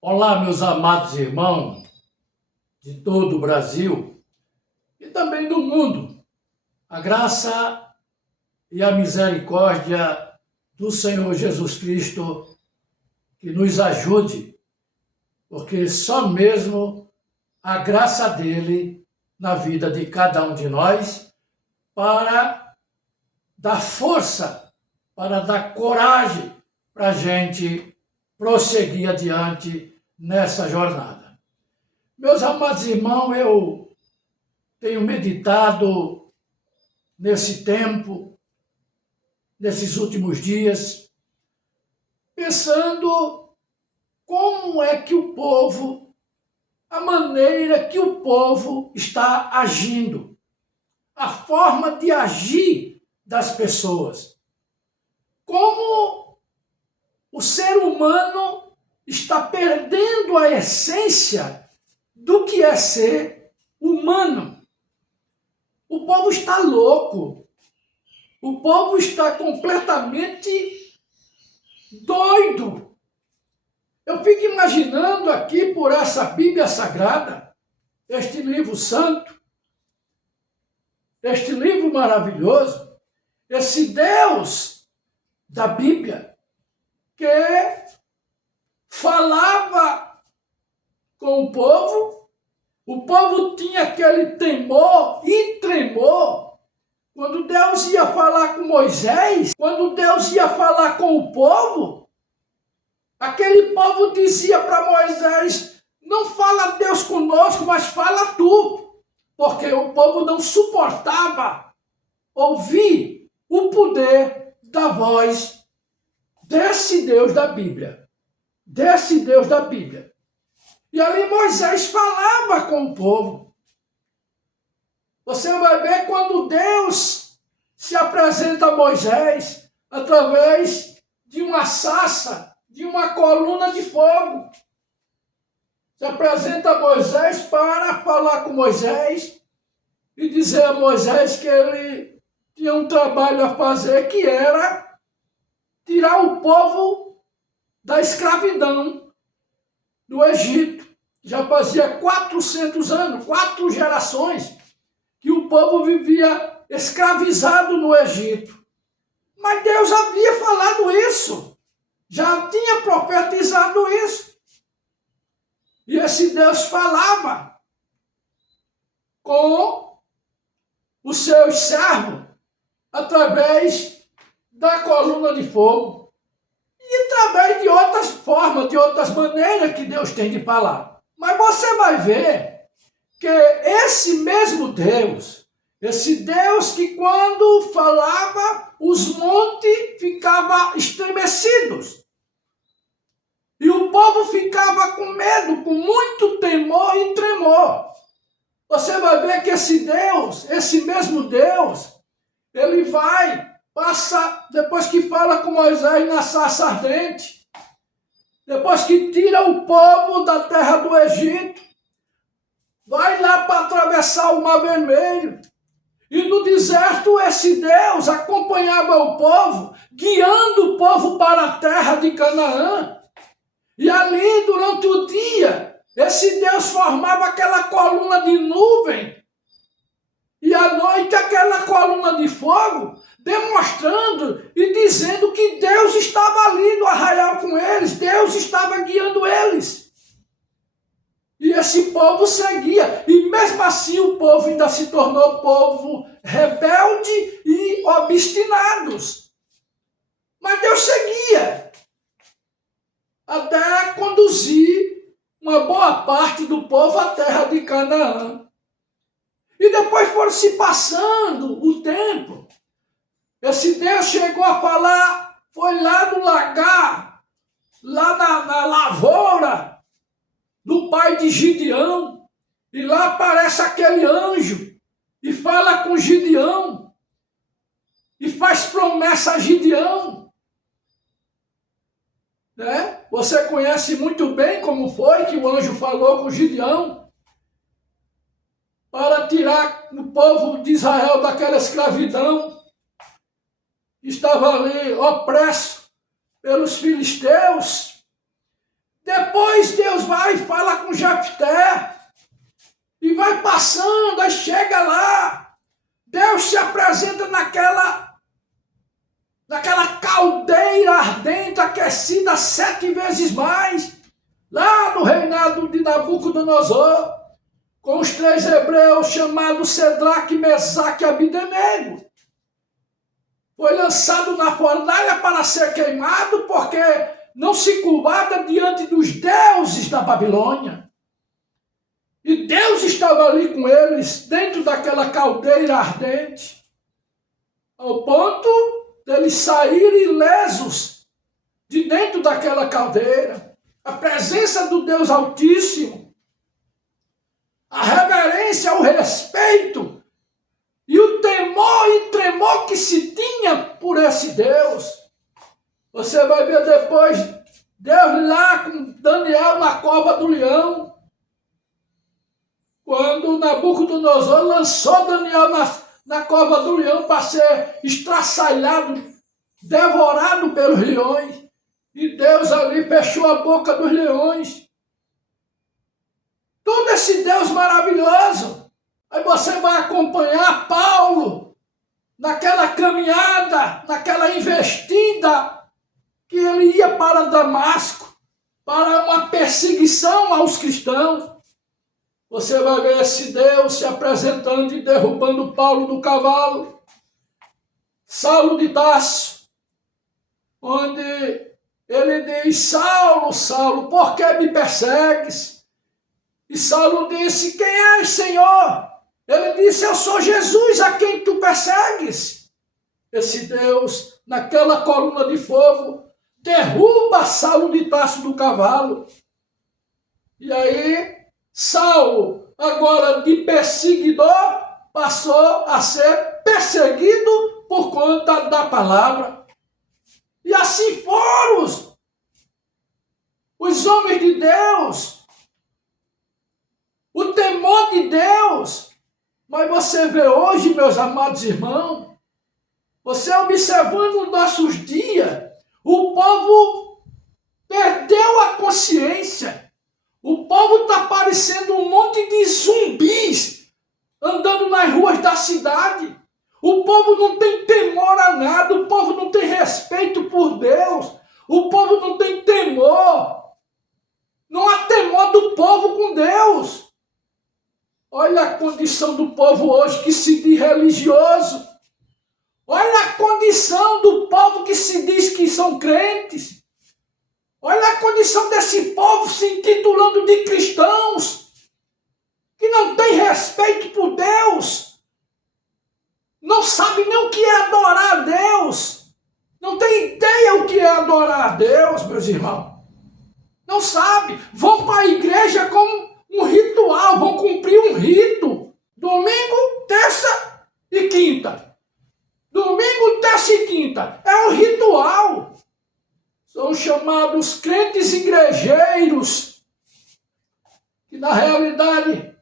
Olá, meus amados irmãos de todo o Brasil e também do mundo. A graça e a misericórdia do Senhor Jesus Cristo que nos ajude, porque só mesmo a graça dele na vida de cada um de nós para dar força, para dar coragem para a gente prosseguir adiante nessa jornada. Meus amados irmãos, eu tenho meditado nesse tempo, nesses últimos dias, pensando como é que o povo, a maneira que o povo está agindo, a forma de agir das pessoas. Como o ser humano está perdendo a essência do que é ser humano. O povo está louco. O povo está completamente doido. Eu fico imaginando aqui por essa Bíblia Sagrada, este livro santo, este livro maravilhoso, esse Deus da Bíblia, que falava com o povo tinha aquele temor e tremor. Quando Deus ia falar com Moisés, quando Deus ia falar com o povo, aquele povo dizia para Moisés: não fala Deus conosco, mas fala tu, porque o povo não suportava ouvir o poder da voz desse Deus da Bíblia, desse Deus da Bíblia. E ali Moisés falava com o povo. Você vai ver quando Deus se apresenta a Moisés através de uma sarça, de uma coluna de fogo. Se apresenta a Moisés para falar com Moisés e dizer a Moisés que ele tinha um trabalho a fazer, que era tirar o povo da escravidão do Egito. Já fazia 400 anos, 4 gerações, que o povo vivia escravizado no Egito. Mas Deus havia falado isso, já tinha profetizado isso. E esse Deus falava com os seus servos através da coluna de fogo e através de outras formas, de outras maneiras que Deus tem de falar. Mas você vai ver que esse mesmo Deus, esse Deus que quando falava, os montes ficavam estremecidos. E o povo ficava com medo, com muito temor e tremor. Você vai ver que esse Deus, esse mesmo Deus, ele passa, depois que fala com Moisés na sarça ardente, depois que tira o povo da terra do Egito, vai lá para atravessar o Mar Vermelho. E no deserto esse Deus acompanhava o povo, guiando o povo para a terra de Canaã. E ali, durante o dia, esse Deus formava aquela coluna de nuvem. E à noite aquela coluna de fogo, demonstrando e dizendo que Deus estava ali no arraial com eles, Deus estava guiando eles. E esse povo seguia, e mesmo assim o povo ainda se tornou povo rebelde e obstinados. Mas Deus seguia, até conduzir uma boa parte do povo à terra de Canaã. E depois foram se passando o tempo. Esse Deus chegou a falar, foi lá no lagar, lá na lavoura do pai de Gideão. E lá aparece aquele anjo e fala com Gideão. E faz promessa a Gideão. Né? Você conhece muito bem como foi que o anjo falou com Gideão para tirar o povo de Israel daquela escravidão. Estava ali opresso pelos filisteus. Depois Deus vai e fala com Jefté. E vai passando, aí chega lá. Deus se apresenta naquela caldeira ardente, aquecida 7 vezes mais. Lá no reinado de Nabucodonosor. Com os 3 hebreus chamados Sedraque, Mesaque e Abdenego. Foi lançado na fornalha para ser queimado, porque não se curvava diante dos deuses da Babilônia. E Deus estava ali com eles, dentro daquela caldeira ardente, ao ponto deles saírem ilesos de dentro daquela caldeira. A presença do Deus Altíssimo, a reverência, o respeito e o temor e tremor que se tinha por esse Deus. Você vai ver depois Deus lá com Daniel na cova do leão. Quando Nabucodonosor lançou Daniel na cova do leão para ser estraçalhado, devorado pelos leões. E Deus ali fechou a boca dos leões. Todo esse Deus maravilhoso. Aí você vai acompanhar Paulo naquela caminhada, naquela investida que ele ia para Damasco, para uma perseguição aos cristãos. Você vai ver esse Deus se apresentando e derrubando Paulo do cavalo. Saulo de Tarso, onde ele diz: Saulo, Saulo, por que me persegues? E Saulo disse: quem és, Senhor? Ele disse: eu sou Jesus a quem tu persegues. Esse Deus, naquela coluna de fogo, derruba Saulo de Tarso do cavalo. E aí, Saulo, agora de perseguidor, passou a ser perseguido por conta da palavra. E assim foram os homens de Deus, o temor de Deus. Mas você vê hoje, meus amados irmãos, você observando os nossos dias, o povo perdeu a consciência. O povo está parecendo um monte de zumbis andando nas ruas da cidade. O povo não tem temor a nada, o povo não tem respeito por Deus, o povo não tem temor. Não há temor do povo com Deus. Olha a condição do povo hoje que se diz religioso. Olha a condição do povo que se diz que são crentes. Olha a condição desse povo se intitulando de cristãos, que não tem respeito por Deus, não sabe nem o que é adorar a Deus, não tem ideia o que é adorar a Deus, meus irmãos. Não sabe, vão para a igreja como um ritual, vão cumprir um rito, domingo, terça e quinta. Domingo, terça e quinta, é um ritual. São chamados crentes igrejeiros, que na realidade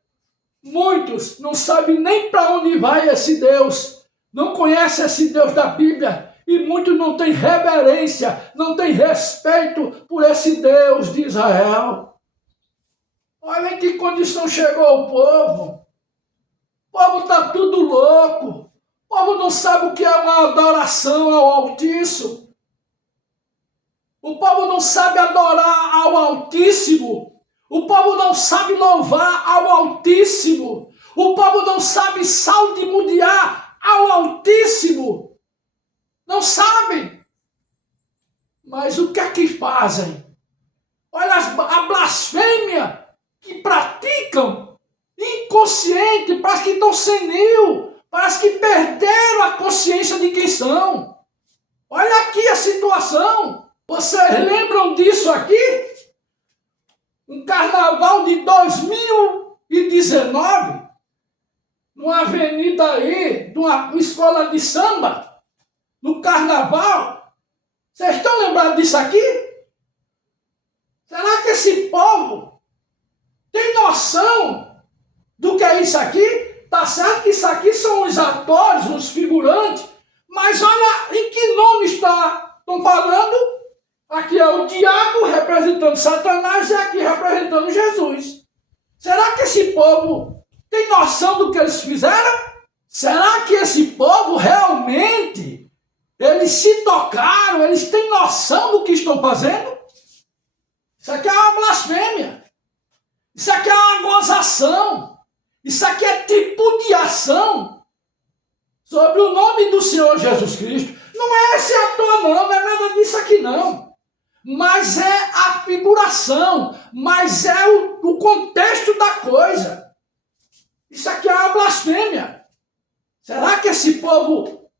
muitos não sabem nem para onde vai esse Deus, não conhecem esse Deus da Bíblia, e muitos não têm reverência, não têm respeito por esse Deus de Israel. Olha em que condição chegou o povo. O povo está tudo louco, o povo não sabe o que é uma adoração ao Altíssimo. O povo não sabe adorar ao Altíssimo. O povo não sabe louvar ao Altíssimo. O povo não sabe salmodiar ao Altíssimo. Não sabe. Mas o que é que fazem? Olha a blasfêmia que praticam. Inconsciente, parece que estão senil. Parece que perderam a consciência de quem são. Olha aqui a situação. Vocês lembram disso aqui? Um carnaval de 2019, numa avenida aí, de uma escola de samba, no carnaval. Vocês estão lembrados disso aqui? Será que esse povo tem noção do que é isso aqui? Tá certo que isso aqui são os atores, os figurantes, mas olha em que nome estão falando. Aqui é o diabo representando Satanás e aqui representando Jesus. Será que esse povo tem noção do que eles fizeram? Será que esse povo realmente, eles se tocaram, eles têm noção do que estão fazendo? Isso aqui é uma blasfêmia. Isso aqui é uma gozação. Isso aqui é tripudiação sobre o nome do Senhor Jesus Cristo. Não é esse ator não é nada disso aqui não. Mas é a figuração, mas é o contexto da coisa. Isso aqui é uma blasfêmia. Será que esse povo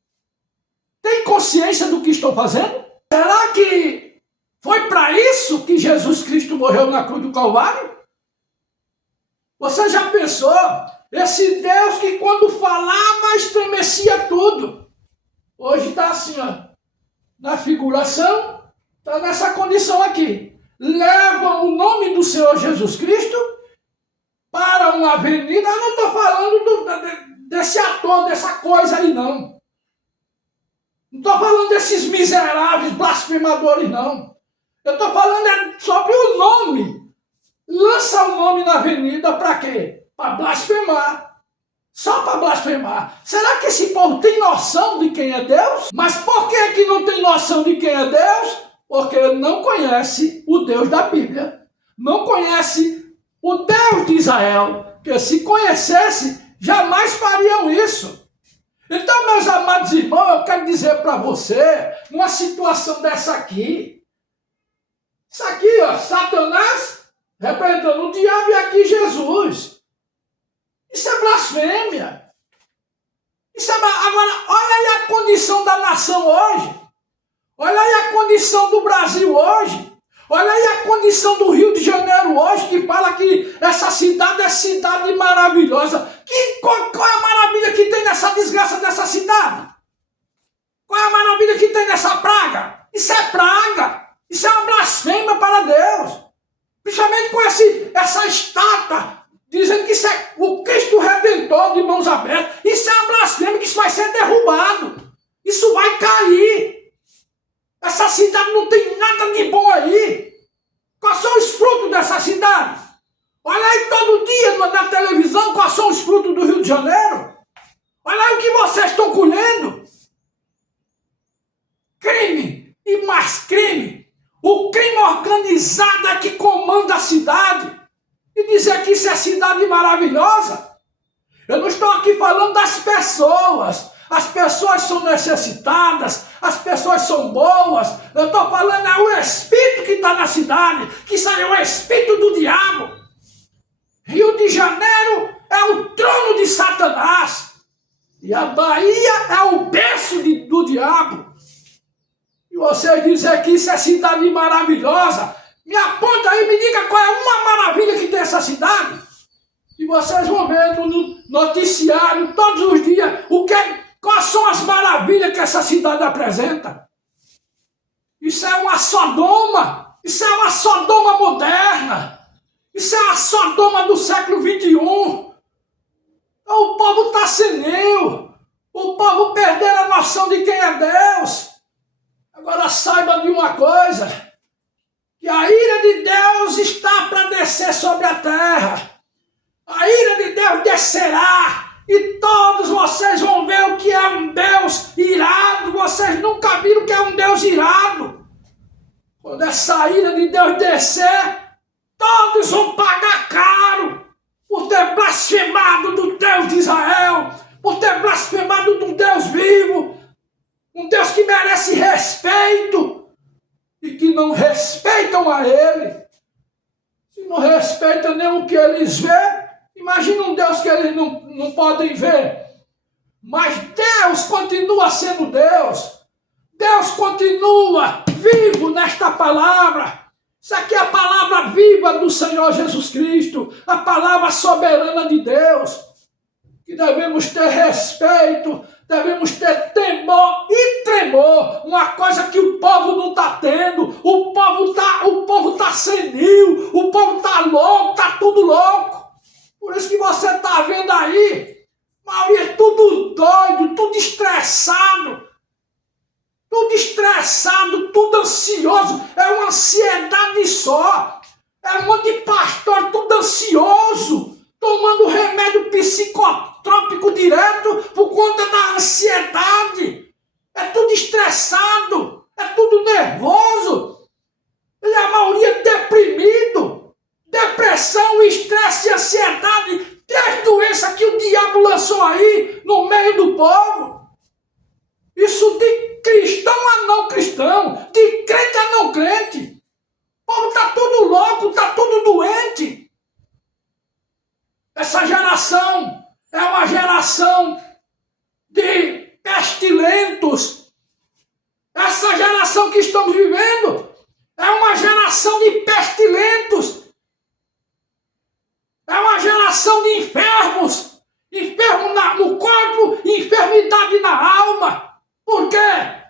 tem consciência do que estão fazendo? Será que foi para isso que Jesus Cristo morreu na cruz do Calvário? Você já pensou? Esse Deus que quando falava estremecia tudo. Hoje está assim, ó, na figuração, está nessa condição aqui. Levam o nome do Senhor Jesus Cristo para uma avenida. Eu não estou falando desse ator, dessa coisa aí, não. Não estou falando desses miseráveis blasfemadores, não. Eu estou falando sobre o nome. Lança o nome na avenida para quê? Para blasfemar. Só para blasfemar. Será que esse povo tem noção de quem é Deus? Mas por que que não tem noção de quem é Deus? Porque não conhece o Deus da Bíblia. Não conhece o Deus de Israel. Porque se conhecesse, jamais fariam isso. Então, meus amados irmãos, eu quero dizer para você, uma situação dessa aqui. Isso aqui, ó, Satanás representando o diabo e aqui Jesus. Isso é blasfêmia. Agora, olha aí a condição da nação hoje. Olha aí a condição do Brasil hoje. Olha aí a condição do Rio de Janeiro hoje, que fala que essa cidade é cidade maravilhosa. Qual é a maravilha que tem nessa desgraça dessa cidade? Qual é a maravilha que tem nessa praga? Isso é praga. Isso é uma blasfêmia para Deus. Principalmente com essa estátua, dizendo que isso é o Cristo Redentor de mãos abertas. Isso é uma blasfêmia, que isso vai ser derrubado. Isso vai cair. Essa cidade não tem nada de bom aí. Quais são os frutos dessa cidade? Olha aí todo dia na televisão quais são os frutos do Rio de Janeiro. Olha aí o que vocês estão colhendo. Crime e mais crime. O crime organizado é que comanda a cidade. E dizer que isso é cidade maravilhosa. Eu não estou aqui falando das pessoas. As pessoas são necessitadas, as pessoas são boas. Eu estou falando é o espírito que está na cidade, que isso aí é o espírito do diabo. Rio de Janeiro é o trono de Satanás. E a Bahia é o berço do diabo. E você dizer que isso é cidade maravilhosa, me aponta aí, me diga qual é uma maravilha que tem essa cidade. E vocês vão ver no noticiário todos os dias quais são as maravilhas que essa cidade apresenta. Isso é uma Sodoma. Isso é uma Sodoma moderna. Isso é a Sodoma do século XXI. O povo está senil. O povo perdeu a noção de quem é Deus. Agora saiba de uma coisa. Que a ira de Deus está para descer sobre a terra. A ira de Deus descerá. E todos vocês vão ver o que é um Deus irado. Vocês nunca viram o que é um Deus irado. Quando essa ira de Deus descer, todos vão pagar caro por ter blasfemado do Deus de Israel, por ter blasfemado do Deus vivo, um Deus que merece respeito e que não respeitam a Ele. Se não respeitam nem o que eles veem, imagina um Deus que eles não podem ver. Mas Deus continua sendo Deus. Deus continua vivo nesta palavra. Isso aqui é a palavra viva do Senhor Jesus Cristo. A palavra soberana de Deus. Que devemos ter respeito, devemos ter temor e tremor. Uma coisa que o povo não está tendo. O povo tá senil. O povo está louco, está tudo louco. Por isso que você está vendo aí, a maioria tudo doido, tudo estressado, tudo estressado, tudo ansioso, é uma ansiedade só. É um monte de pastor tudo ansioso, tomando remédio psicotrópico direto por conta da ansiedade. É tudo estressado, é tudo nervoso. E a maioria deprimido. Depressão, estresse e ansiedade, as doenças que o diabo lançou aí no meio do povo. Isso de cristão a não cristão, de crente a não crente. O povo está tudo louco, está tudo doente. Essa geração é uma geração de pestilentos. Essa geração que estamos vivendo é uma geração de pestilentos. É uma geração de enfermos. Enfermo no corpo e enfermidade na alma. Por quê?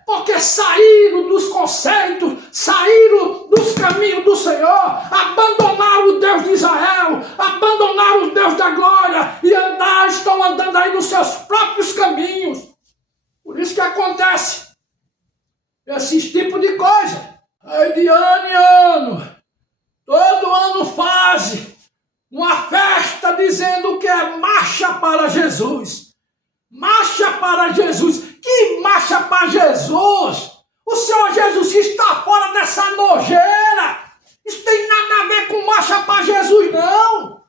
Porque saíram dos conceitos, saíram dos caminhos do Senhor, abandonaram o Deus de Israel, abandonaram o Deus da glória e estão andando aí nos seus próprios caminhos. Por isso que acontece esse tipo de coisa. Aí de ano em ano, todo ano fazem uma festa dizendo que é marcha para Jesus. Marcha para Jesus. Que marcha para Jesus? O Senhor Jesus está fora dessa nojeira. Isso tem nada a ver com marcha para Jesus, não.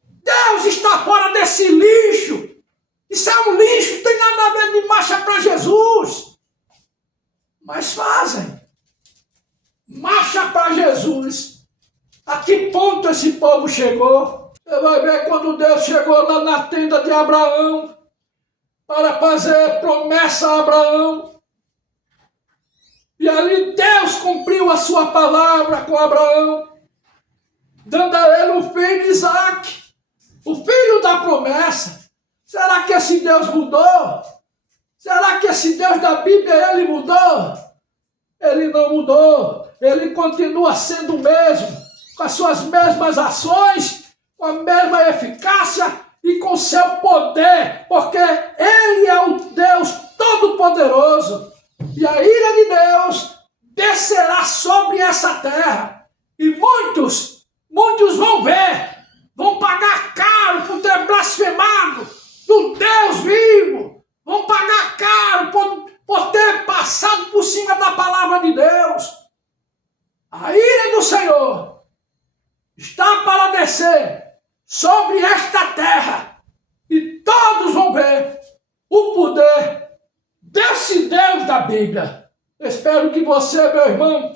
Deus está fora desse lixo. Isso é um lixo, não tem nada a ver de marcha para Jesus. Mas fazem. Marcha para Jesus. A que ponto esse povo chegou? Você vai ver quando Deus chegou lá na tenda de Abraão para fazer promessa a Abraão. E ali Deus cumpriu a sua palavra com Abraão, dando a ele o filho Isaac, o filho da promessa. Será que esse Deus mudou? Será que esse Deus da Bíblia, ele mudou? Ele não mudou. Ele continua sendo o mesmo, com as suas mesmas ações, com a mesma eficácia e com seu poder, porque Ele é o Deus Todo-Poderoso. E a ira de Deus descerá sobre essa terra. E muitos vão ver, vão pagar caro por ter blasfemado do Deus vivo. Vão pagar caro por ter passado por cima da palavra de Deus. A ira do Senhor está para descer sobre esta terra, e todos vão ver o poder desse Deus da Bíblia. Eu espero que você, meu irmão,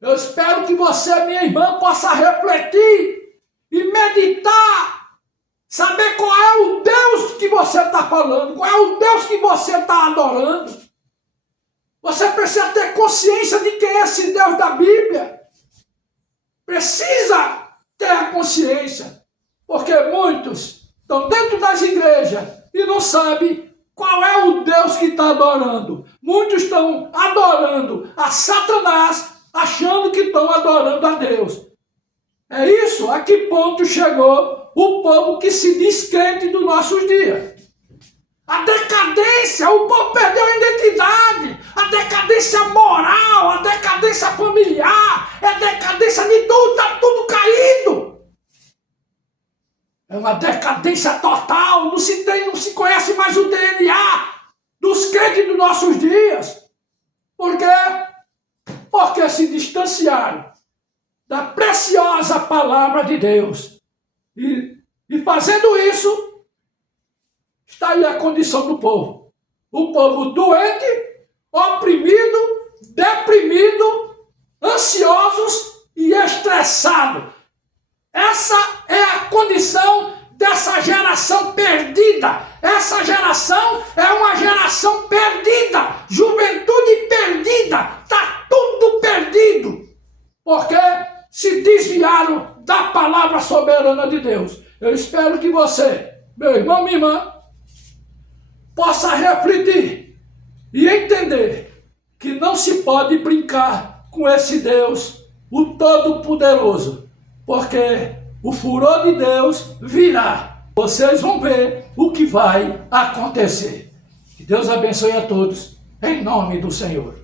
eu espero que você, minha irmã, possa refletir e meditar, saber qual é o Deus que você está falando, qual é o Deus que você está adorando. Você precisa ter consciência de quem é esse Deus da Bíblia. Precisa ter a consciência. Porque muitos estão dentro das igrejas e não sabem qual é o Deus que está adorando. Muitos estão adorando a Satanás, achando que estão adorando a Deus. É isso? A que ponto chegou o povo que se diz crente dos nossos dias? A decadência, o povo perdeu a identidade, a decadência moral, a decadência familiar, a decadência de tudo, está tudo caído. É uma decadência total, não se conhece mais o DNA dos crentes dos nossos dias. Por quê? Porque se distanciaram da preciosa palavra de Deus. E fazendo isso, está aí a condição do povo. O povo doente, oprimido, deprimido, ansiosos e estressado. Essa é a condição dessa geração perdida. Essa geração é uma geração perdida. Juventude perdida. Está tudo perdido. Porque se desviaram da palavra soberana de Deus. Eu espero que você, meu irmão, minha irmã, possa refletir e entender que não se pode brincar com esse Deus, o Todo-Poderoso. Porque o furor de Deus virá. Vocês vão ver o que vai acontecer. Que Deus abençoe a todos. em nome do Senhor.